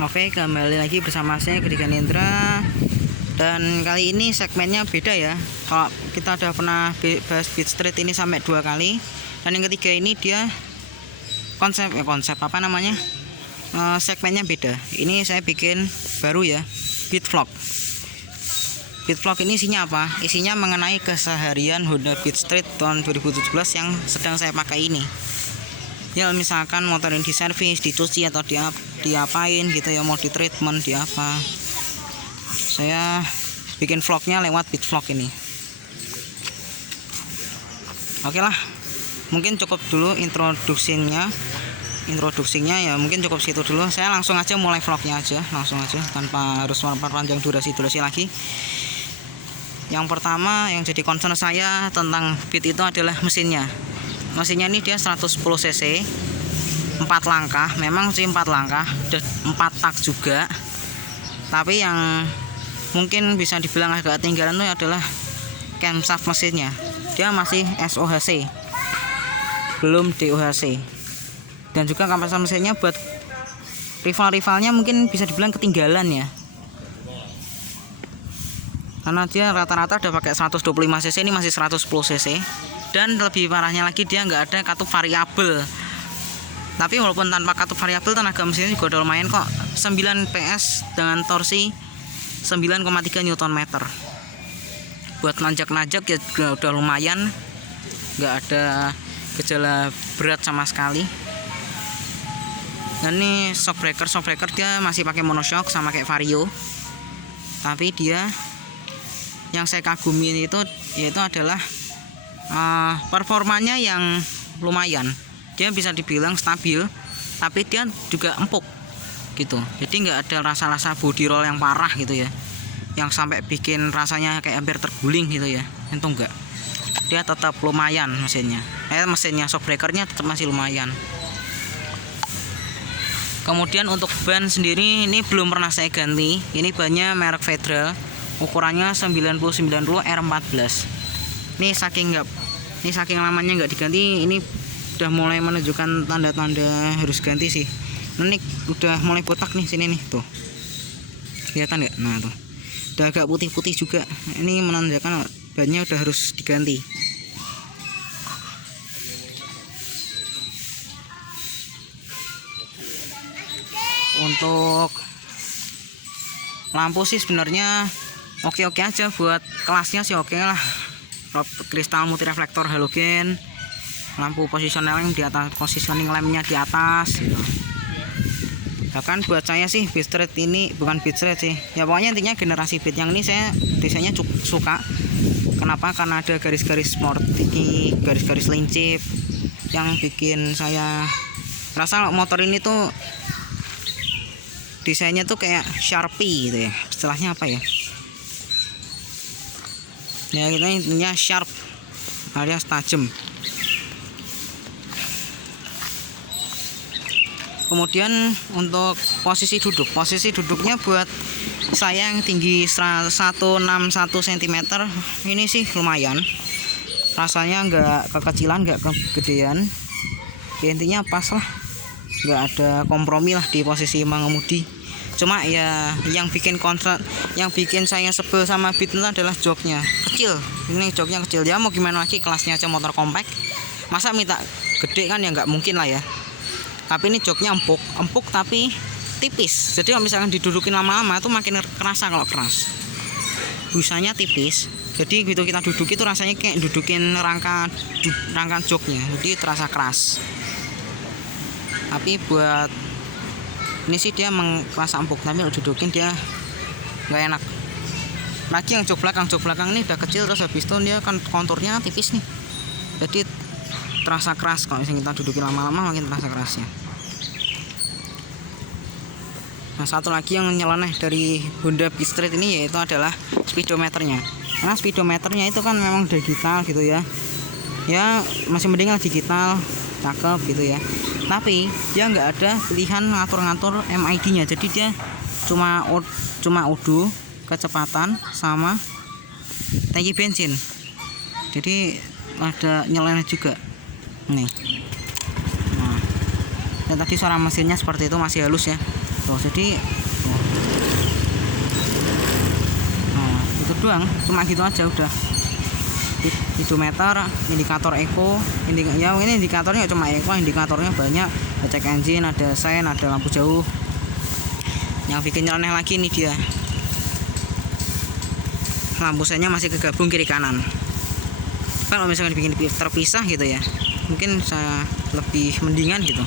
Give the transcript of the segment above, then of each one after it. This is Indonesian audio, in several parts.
Oke, kembali lagi bersama saya Gede Ganindra. Dan kali ini segmennya beda ya. Kalau kita udah pernah bahas Beat Street ini sampai 2 kali. Dan yang ketiga ini dia konsep apa namanya? Segmennya beda. Ini saya bikin baru ya, Beat Vlog. Beat Vlog ini isinya apa? Isinya mengenai keseharian Honda Beat Street tahun 2017 yang sedang saya pakai ini. Ya misalkan motor yang diservis, dicuci atau diapain gitu ya, mau di treatment di apa, saya bikin vlognya lewat Beat Vlog ini. Oke lah, mungkin cukup dulu introduksinya ya, mungkin cukup situ dulu. Saya langsung aja mulai vlognya aja, langsung aja tanpa harus memperpanjang durasi lagi. Yang pertama yang jadi concern saya tentang Beat itu adalah mesinnya. Mesinnya ini dia 110 cc 4 langkah, memang sih 4 langkah, 4 tak juga. Tapi yang mungkin bisa dibilang agak ketinggalan itu adalah camshaft mesinnya. Dia masih SOHC, belum DOHC. Dan juga camshaft mesinnya buat rival-rivalnya mungkin bisa dibilang ketinggalan ya, karena dia rata-rata udah pakai 125 cc, ini masih 110 cc. Dan lebih parahnya lagi, dia nggak ada katup variabel. Tapi walaupun tanpa katup variabel, tenaga mesinnya juga udah lumayan kok. 9 PS dengan torsi 9,3 Nm. Buat nanjak-nanjak ya udah lumayan, nggak ada gejala berat sama sekali. Dan ini shockbreaker dia masih pakai monoshock sama kayak Vario. Tapi dia yang saya kagumi itu yaitu adalah performanya yang lumayan. Dia bisa dibilang stabil, tapi dia juga empuk gitu. Jadi nggak ada rasa-rasa body roll yang parah gitu ya, yang sampai bikin rasanya kayak hampir terguling gitu ya. Itu enggak. Dia tetap lumayan mesinnya. Mesinnya shockbreakernya tetap masih lumayan. Kemudian untuk ban sendiri ini belum pernah saya ganti. Ini bannya merek Federal, ukurannya 9090 R14. Ini saking lamanya nggak diganti, ini udah mulai menunjukkan tanda-tanda harus ganti sih. Ini udah mulai botak nih sini nih, tuh kelihatan nggak? Nah tuh udah agak putih-putih juga. Ini menandakan bannya udah harus diganti. Untuk lampu sih sebenarnya oke-oke aja, buat kelasnya sih oke lah. Kristal multireflektor halogen, lampu positioning di atas, positioning lampnya di atas gitu. Bahkan buat saya sih Beat Street ini bukan Beat Street sih ya, pokoknya intinya generasi Beat yang ini saya desainnya suka. Kenapa? Karena ada garis-garis sporty, garis-garis lincip yang bikin saya rasa motor ini tuh desainnya tuh kayak Sharpie gitu ya, istilahnya apa ya, ya kita intinya sharp alias tajam. Kemudian untuk posisi duduknya buat saya yang tinggi 161 cm ini sih lumayan, rasanya nggak kekecilan nggak kegedean ya, intinya pas lah, nggak ada kompromi lah di posisi mengemudi. Cuma ya yang bikin saya sebel sama Beat itu adalah joknya kecil. Ini joknya kecil, ya mau gimana lagi, kelasnya aja motor compact, masa minta gede kan ya nggak mungkin lah ya. Tapi ini joknya empuk tapi tipis, jadi kalau misalkan didudukin lama-lama itu makin kerasa kalau keras. Busanya tipis, jadi gitu kita duduk itu rasanya kayak dudukin rangka joknya, jadi terasa keras. Tapi buat ini sih dia kerasa empuk, tapi kalau dudukin dia nggak enak. Lagi yang jok belakang ini udah kecil, terus habis itu dia kan konturnya tipis nih, jadi terasa keras. Kalau misalnya kita dudukin lama-lama makin terasa kerasnya. Nah satu lagi yang nyeleneh dari Honda Beat Street ini yaitu adalah speedometernya. Karena speedometernya itu kan memang digital gitu ya, ya masih mending lah digital, cakep gitu ya. Tapi dia nggak ada pilihan ngatur-ngatur MID-nya, jadi dia cuma udu, kecepatan sama tangki bensin. Jadi ada nyeleneh juga nih. Nah, dan tadi suara mesinnya seperti itu, masih halus ya. tuh. Jadi nah, itu doang, cuma gitu aja udah. Speedometer, indikator eco, ya ini indikatornya cuma eco, indikatornya banyak, ada cek engine, ada sein, ada lampu jauh. Yang bikin nyeleneh lagi ini dia, lampu seinnya masih kegabung kiri kanan. Kalau misalkan bikin terpisah gitu ya, mungkin saya lebih mendingan gitu,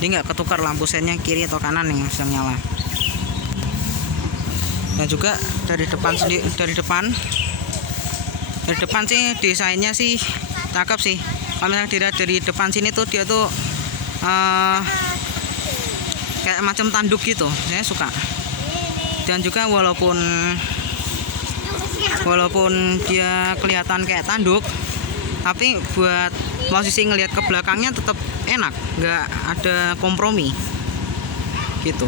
dia nggak ketukar lampu seinnya kiri atau kanan yang sedang nyala. Dan juga dari depan sih desainnya sih cakep sih. Kalau misalnya dari depan sini tuh dia tuh kayak macam tanduk gitu, saya suka. Dan juga walaupun dia kelihatan kayak tanduk, tapi buat posisi ngelihat ke belakangnya tetap enak, nggak ada kompromi gitu.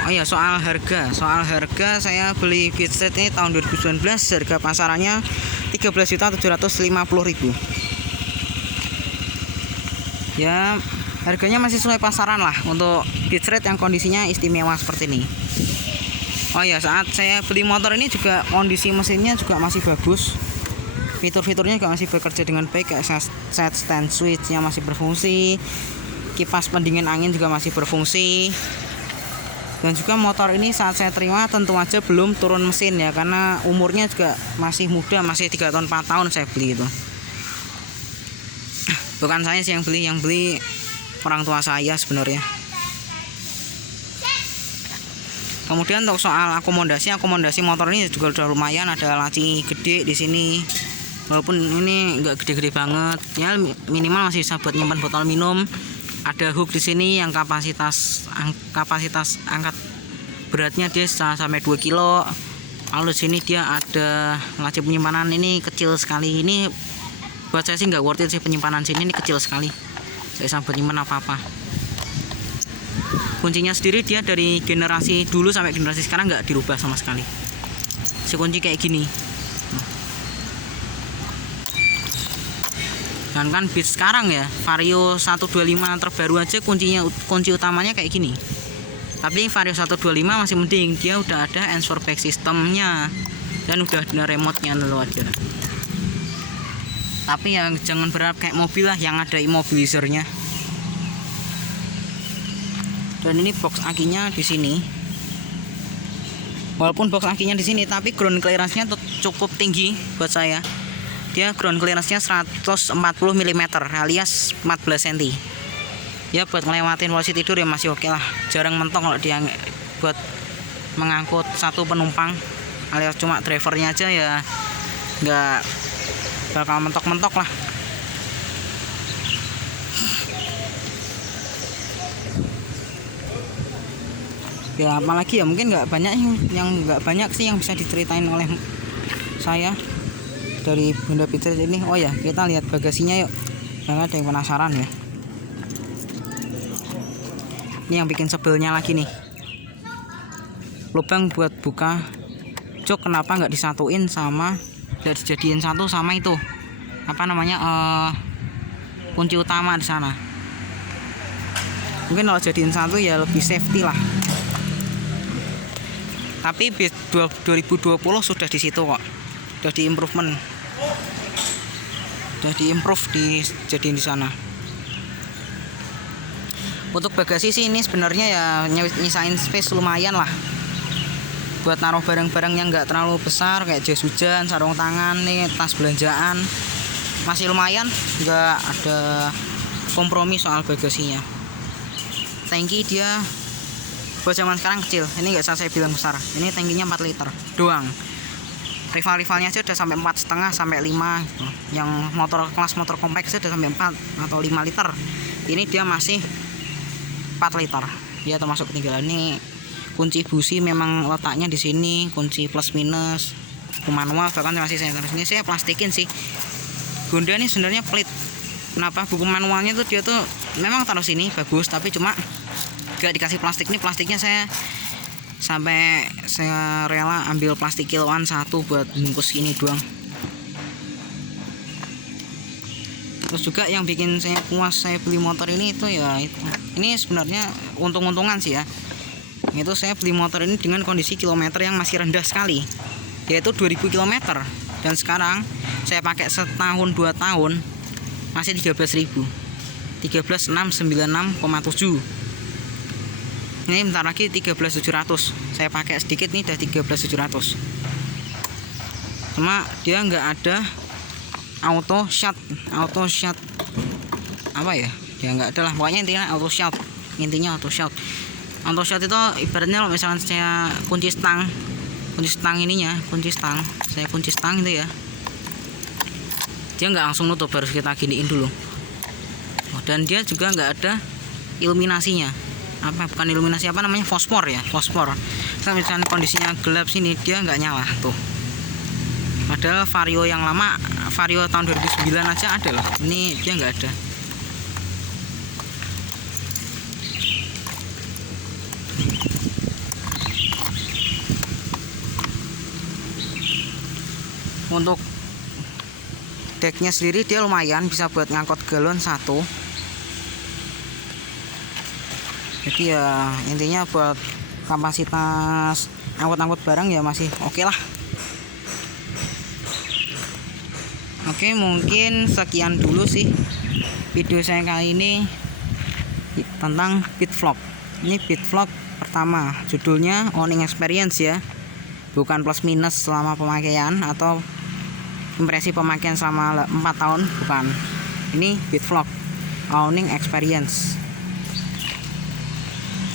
Oh iya, soal harga saya beli Beatstreet ini tahun 2019, harga pasarannya 13.750.000. Ya, harganya masih sesuai pasaran lah untuk Beatstreet yang kondisinya istimewa seperti ini. Oh ya, saat saya beli motor ini juga kondisi mesinnya juga masih bagus. Fitur-fiturnya juga masih bekerja dengan baik, kayak set stand switch-nya masih berfungsi. Kipas pendingin angin juga masih berfungsi. Dan juga motor ini saat saya terima tentu aja belum turun mesin ya, karena umurnya juga masih muda, masih 3 tahun 4 tahun saya beli itu. Bukan saya sih yang beli orang tua saya sebenarnya. Kemudian untuk soal akomodasi motor ini juga udah lumayan, ada laci gede di sini. Walaupun ini nggak gede-gede banget, ya minimal masih bisa buat nyimpan botol minum. Ada hook di sini yang kapasitas angkat beratnya dia sampai 2 kilo. Lalu di sini dia ada laci penyimpanan, ini kecil sekali. Ini buat saya sih nggak worth it sih, penyimpanan sini ini kecil sekali, nggak bisa buat nyimpan apa-apa. Kuncinya sendiri dia dari generasi dulu sampai generasi sekarang nggak dirubah sama sekali. Si kunci kayak gini. Dan kan Beats sekarang ya, Vario 125 terbaru aja kunci utamanya kayak gini. Tapi Vario 125 masih mending, dia udah ada answer back sistemnya dan udah ada remote-nya dulu aja. Tapi yang jangan berharap kayak mobil lah yang ada immobilizer-nya. Dan ini box akinya di sini. Walaupun box akinya di sini, tapi ground clearance-nya cukup tinggi buat saya. Dia ground clearance-nya 140 mm alias 14 cm. Ya buat ngelewatin posisi tidur ya masih oke lah. Jarang mentok kalau dia buat mengangkut satu penumpang alias cuma drivernya aja ya nggak bakal mentok-mentok lah. Ya apalagi ya, mungkin nggak banyak sih yang bisa diceritain oleh saya dari Honda Beatstreet ini. Oh ya, kita lihat bagasinya yuk, karena ada yang penasaran ya. Ini yang bikin sebelnya lagi nih, lubang buat buka jok kenapa nggak dijadiin satu sama itu apa namanya kunci utama di sana. Mungkin kalau jadiin satu ya lebih safety lah. Tapi 2020 sudah di situ kok, udah di-improve dijadiin di sana. Untuk bagasi sih ini sebenarnya ya nyisain space lumayan lah buat naruh barang-barang yang nggak terlalu besar kayak jas hujan, sarung tangan, nih tas belanjaan, masih lumayan, nggak ada kompromi soal bagasinya. Tangki dia buat zaman sekarang kecil, ini nggak usah saya bilang besar, ini tangkinya 4 liter doang. Rival-rivalnya aja udah sampai 4,5 sampai 5 gitu. Yang kelas motor kompak aja udah sampai 4 atau 5 liter. Ini dia masih 4 liter. Ya termasuk ketinggalan. Ini kunci busi memang letaknya di sini, kunci plus minus, manual bahkan masih saya taruh sini. Saya plastikin sih. Honda ini sebenarnya pelit. Kenapa buku manualnya tuh dia tuh memang taruh sini bagus, tapi cuma gak dikasih plastik. Ini plastiknya saya rela ambil plastik kiloan satu buat bungkus ini doang. Terus juga yang bikin saya puas saya beli motor ini itu ya itu. Ini sebenarnya untung-untungan sih ya. Itu saya beli motor ini dengan kondisi kilometer yang masih rendah sekali, yaitu 2000 km. Dan sekarang saya pakai setahun 2 tahun masih 13.000. 13.696,7. Ini bentar lagi 13.700. Saya pakai sedikit nih udah 13.700. Cuma dia nggak ada auto shut apa ya, dia nggak ada lah, pokoknya intinya auto shut itu ibaratnya kalau misalnya saya kunci stang saya kunci stang itu ya, dia nggak langsung nutup, harus kita giniin dulu. Dan dia juga nggak ada iluminasinya, bukan iluminasi, apa namanya, fosfor. Kalau misalnya kondisinya gelap sini dia nggak nyala tuh. Padahal Vario yang lama, Vario tahun 2009 aja ada loh. Ini dia nggak ada. Untuk decknya sendiri dia lumayan, bisa buat ngangkut galon 1. Jadi ya intinya buat kapasitas angkut-angkut barang ya masih oke lah. Oke, mungkin sekian dulu sih video saya kali ini tentang Beatvlog. Ini Beatvlog pertama, judulnya owning experience ya, bukan plus minus selama pemakaian atau impresi pemakaian selama 4 tahun, bukan. Ini Beatvlog owning experience.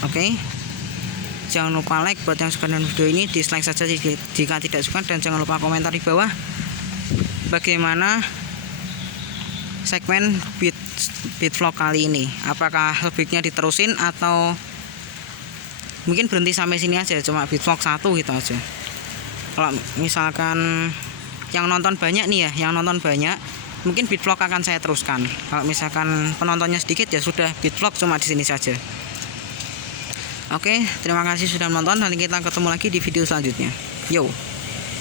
Oke, jangan lupa like buat yang suka dengan video ini, dislike saja jika tidak suka, dan jangan lupa komentar di bawah bagaimana segmen Beatvlog kali ini. Apakah sebaiknya diterusin atau mungkin berhenti sampai sini aja, cuma Beatvlog 1 gitu aja. Kalau misalkan yang nonton banyak nih ya, mungkin Beatvlog akan saya teruskan. Kalau misalkan penontonnya sedikit ya sudah, Beatvlog cuma di sini saja. Oke, terima kasih sudah menonton. Nanti kita ketemu lagi di video selanjutnya. Yo.